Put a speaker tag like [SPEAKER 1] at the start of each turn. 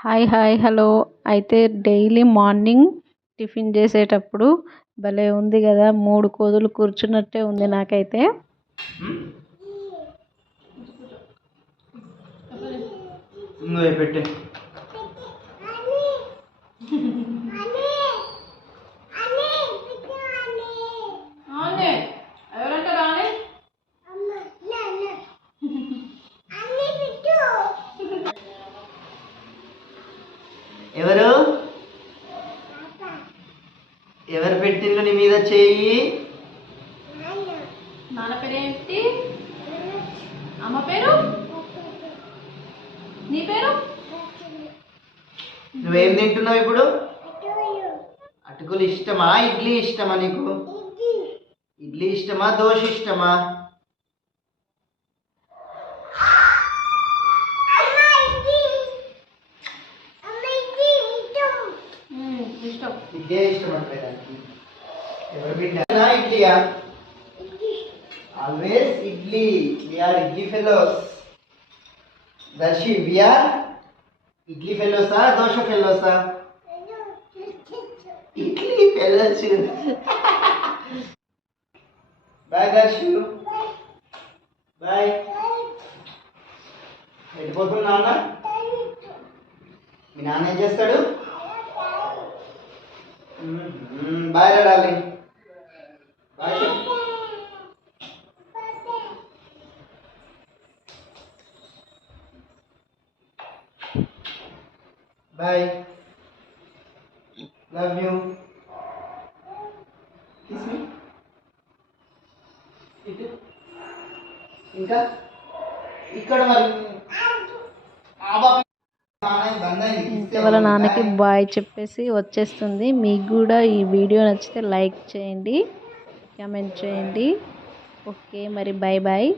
[SPEAKER 1] Hi hi hello. అయితే daily morning tiffin చేసేటప్పుడు భలే ఉంది కదా మూడు కోతులు కూర్చున్నట్టే ఉంది నాకైతే.
[SPEAKER 2] పెట్టే. ఎవరు? ఎవరు పెట్టిండ్రు నీ మీద చేయి?
[SPEAKER 3] నాన్న పేరు ఏంటి? అమ్మ పేరు? నీ పేరు?
[SPEAKER 2] నువ్వేం తింటున్నావు ఇప్పుడు? అటుకులు ఇష్టమా? ఇడ్లీ ఇష్టమా నీకు? ఇడ్లీ. ఇష్టమా? దోశ ఇష్టమా?
[SPEAKER 3] ఇష్టం.
[SPEAKER 2] ఇడ్లీ ఇష్టం అంటే దానికి ఎవరు బిడ్డ? ఇడ్లీయా? Always idli. We are idli fellows Darshi we are idli ఫెలోసా dosa ఫెలోసా idli fellows bye Darshu. Bye వెళ్ళిపోతున్నా నాన్న? మీ నాన్న ఏం చేస్తాడు? Bye Dolly bye bye love you kiss me ఇటు ఇంకా ఇక్కడ మరి ఆ
[SPEAKER 1] వాళ్ళ నాన్నకి బాయ్. చెప్పేసి వచ్చేస్తుంది. మీకు కూడా ఈ వీడియో నచ్చితే లైక్ చేయండి కామెంట్ చేయండి. ఓకే మరి బాయ్ బాయ్